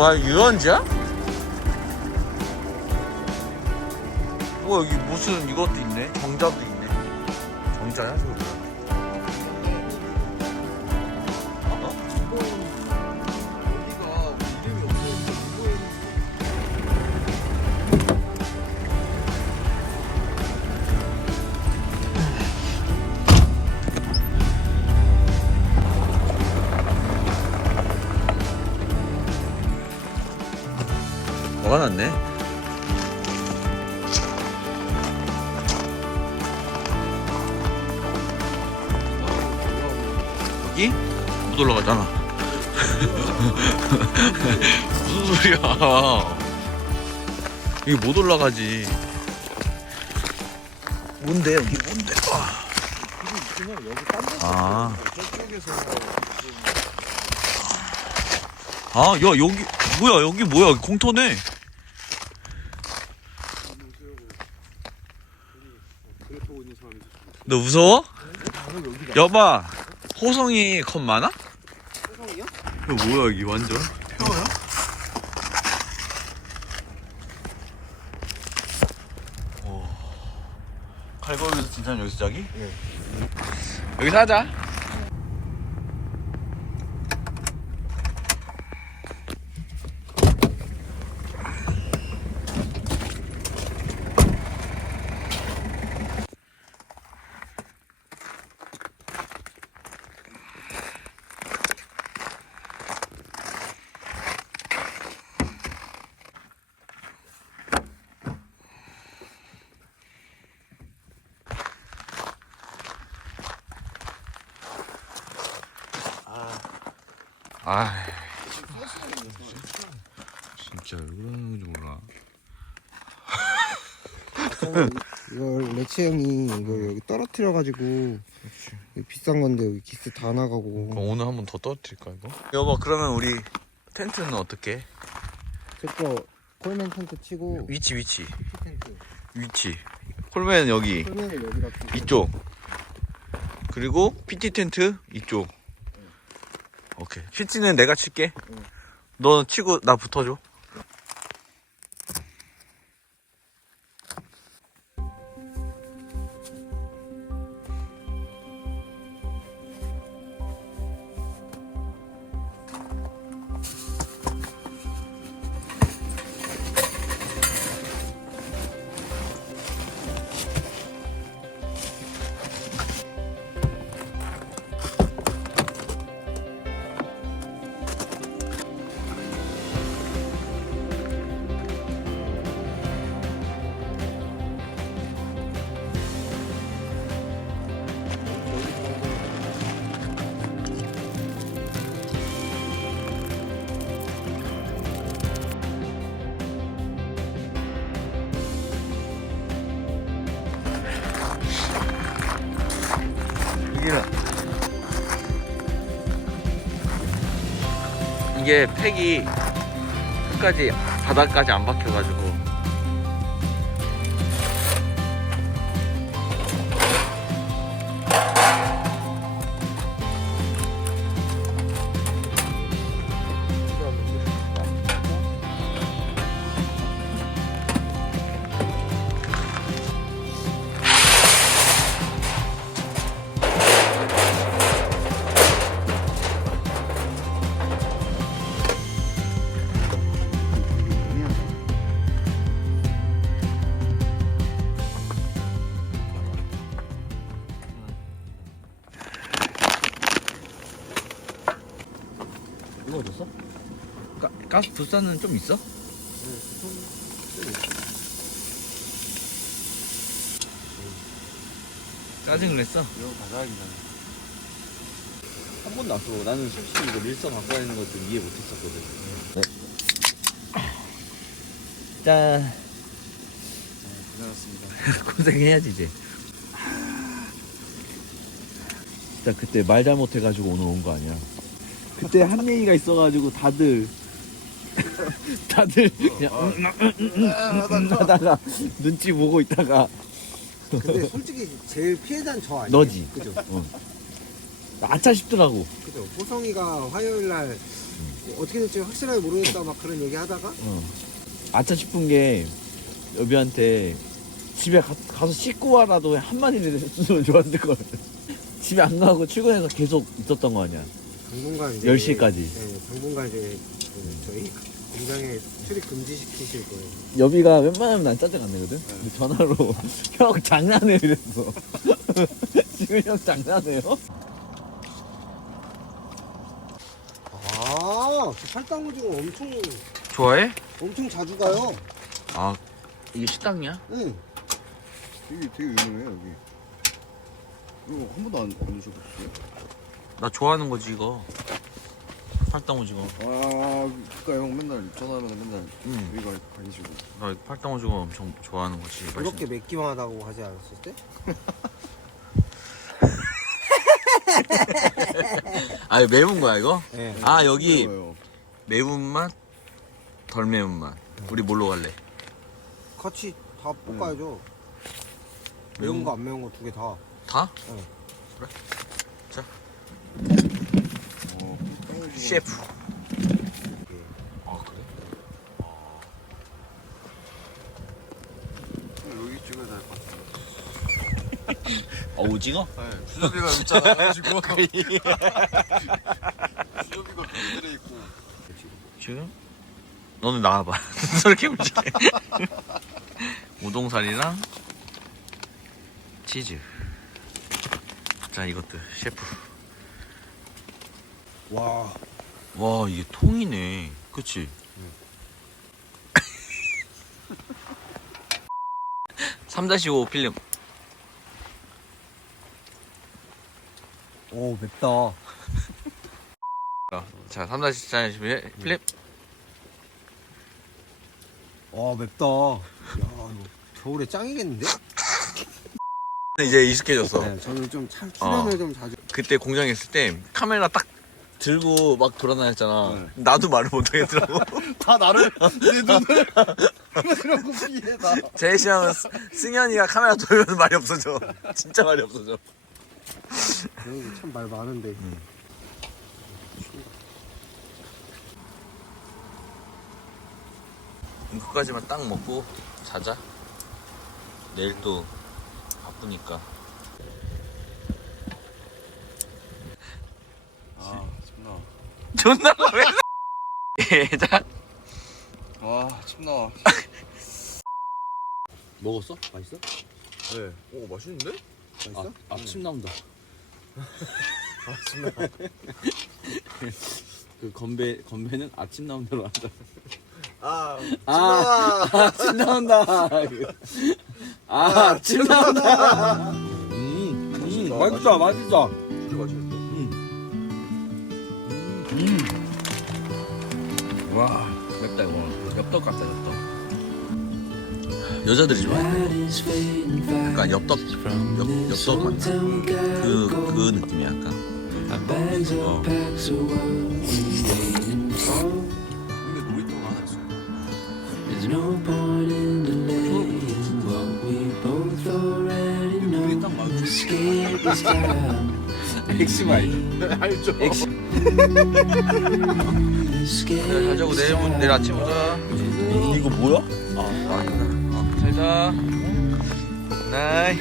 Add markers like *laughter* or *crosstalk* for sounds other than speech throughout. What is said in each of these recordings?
뭐야 유연지야? 뭐 여기 무슨 이것도 있네? 정자도 있네. 정자야 저거? 뭐야 났네 여기? 못 올라가잖아 *laughs* 무슨 소리야 여기 못 올라가지 뭔데 여기 뭔데 아. 아. 아, 야, 여기, 뭐야, 여기 뭐야, 공터네. 그래 보고 있는 사람이 너 무서워? 여봐, 호성이 컵 많아? 세상이야? 이거 뭐야, 여기 완전? 펴요? 칼거위에서 진짜 여기서 자기? 네. 여기서 하자. 아, 진짜 왜 그러는 건지 몰라. *laughs* 이걸 레츠 형이 이거 여기 떨어뜨려 가지고 이거 비싼 건데 여기 기스 다 나가고 그럼 오늘 한 번 더 떨어뜨릴까 이거? 여보, 그러면 우리 텐트는 어떻게? 제거 콜맨 텐트 치고 위치, 위치, 피 텐트 위치. 콜맨 여기 콜맨을 여기다 치고 이쪽. 그리고 PT 텐트 이쪽. 오케이. PT는 내가 칠게. 응. 너 치고 나 붙어줘. 이게 이게 팩이 끝까지 바닥까지 안 박혀가지고 어딨어? 가, 가스 불사는 좀 있어? 짜증을 냈어? 이거 바닥이다 한 번도 안 쓰고 나는 솔직히 이거 밀서 바꿔야 되는 거좀 이해 못했었거든. 짠 고생하셨습니다. *laughs* 고생해야지 이제. 진짜 그때 말 잘못해가지고 오늘 온 거 아니야 그때 한 얘기가 있어가지고 다들 *laughs* 다들 그냥 음, 음, 음, 음, 음 하다가 눈치 보고 있다가 근데 솔직히 제일 피해자는 저 아니에요? 너지. 그죠? 아차 싶더라고 그죠? 호성이가 화요일 날 어떻게 될지 확실하게 모르겠다 막 그런 얘기 하다가 어. 아차 싶은 게 여비한테 집에 가, 가서 씻고 와라도 한마디를 했으면 좋았을 걸. 집에 안 가고 출근해서 계속 있었던 거 아니야. 당분간 이제 10시까지. 네, 당분간 이제 그 저희 공장에 출입 금지 시키실 거예요. 여비가 웬만하면 난 짜증 안 내거든? 근데 전화로 *laughs* 형 장난해 이랬어. *laughs* 지금 형 장난해요? 아, 저 팔당 오징어 엄청 좋아해? 엄청 자주 가요. 아 이게 식당이야? 응. 되게 되게 유명해 여기. 이거 한 번도 안, 안 드셔보셨어요? 나 좋아하는 거지 이거. 팔당 오징어. 아, 그니까 형 맨날 전화하면 맨날 응. 여기 가 가시고. 나 팔당 오징어 엄청 좋아하는 거지. 이렇게 맵기만 하다고 하지 않았을 때? *laughs* 아 매운 거야 이거? 네. 아 여기 매워요. 매운맛, 덜 매운맛. 우리 뭘로 갈래? 같이 다 볶아야죠. 매운 매운 거안 매운 거 두 개 다. 다? 응. 그래. 자, 어, 이렇게. 아 그래? 여기 찍어야 될 것 같아요. 아 *laughs* 오징어? 네, 준엽이가 여기 있잖아. *laughs* 가지고. 준엽이가 건드려 있고. 지금? 너는 나와봐. *laughs* 저렇게 울지. 우동살이랑 치즈. 자 이것도 셰프. 와. 와 이게 통이네. 그치? *laughs* 삼3-5 필름. 오 맵다. *laughs* 자, 3-4 필름. 와 맵다. 야 이거 겨울에 짱이겠는데? *laughs* 이제 익숙해졌어. 네, 저는 좀 참, 출연을 어. 좀 자주. 그때 공장에 있을 때 카메라 딱 들고 막 돌아다녔잖아. 네. 나도 말을 못하겠더라고. *laughs* 다 나를 내 눈을 *laughs* 이러고 피해 나. 제일 싫어하는 스- 승현이가 카메라 돌면 말이 없어져. 진짜 말이 없어져. 참말 많은데. 이거까지만 딱 먹고 자자. 내일 또 바쁘니까. 아, 참나. 존나 왜? 예, 자. 아, 참나. 먹었어? 맛있어? 네. 오, 맛있는데? 맛있어? 아침 나온다. *laughs* *laughs* 그 건배 건배는 아침 나온다로 한다. 아, 아, 아침 나온다. 아, 아침 나온다. 음, 음, 맛있다, 맛있다. 엽떡 같다, 엽떡. 여자들이 좋아해. 약간 엽떡, 엽, 엽떡 같다. 그, 그 느낌이 약간. 어. 근데 놀이터가 하나 있어. There's no point in delaying what we both already know. Escape this time. 엑시마이. 알죠. 엑시. Escape 잘 자고 내일, 보- 내일 아침 보자. 이거 뭐야? 아, 아니다. 어, 잘 자. 나이.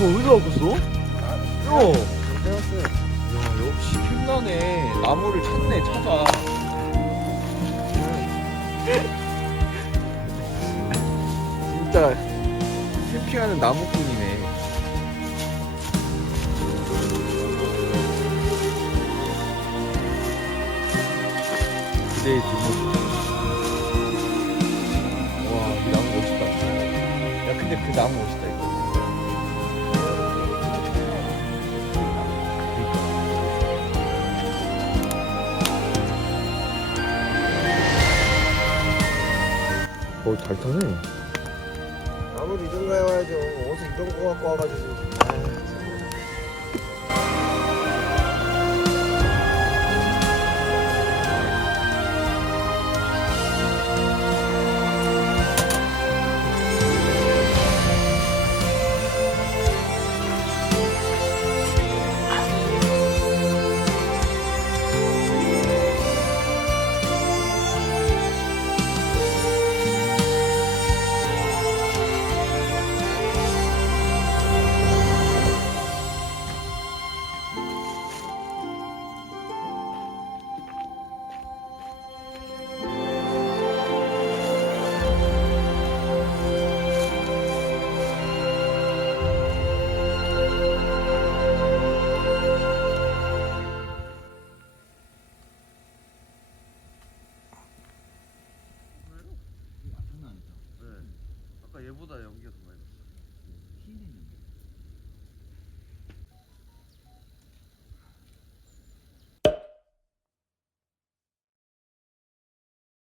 그거 어디서 왔어? 야 배웠어요. 야 역시 캠나네 나무를 찾네 찾아 진짜 캠핑하는 나무꾼이네 기대의 뒷모습 와이 나무 멋있다 야 근데 그 나무 멋있다 어, 잘 타네. 아무리 이런 거 해와야죠. 어디서 이런 거 갖고 와가지고. 아까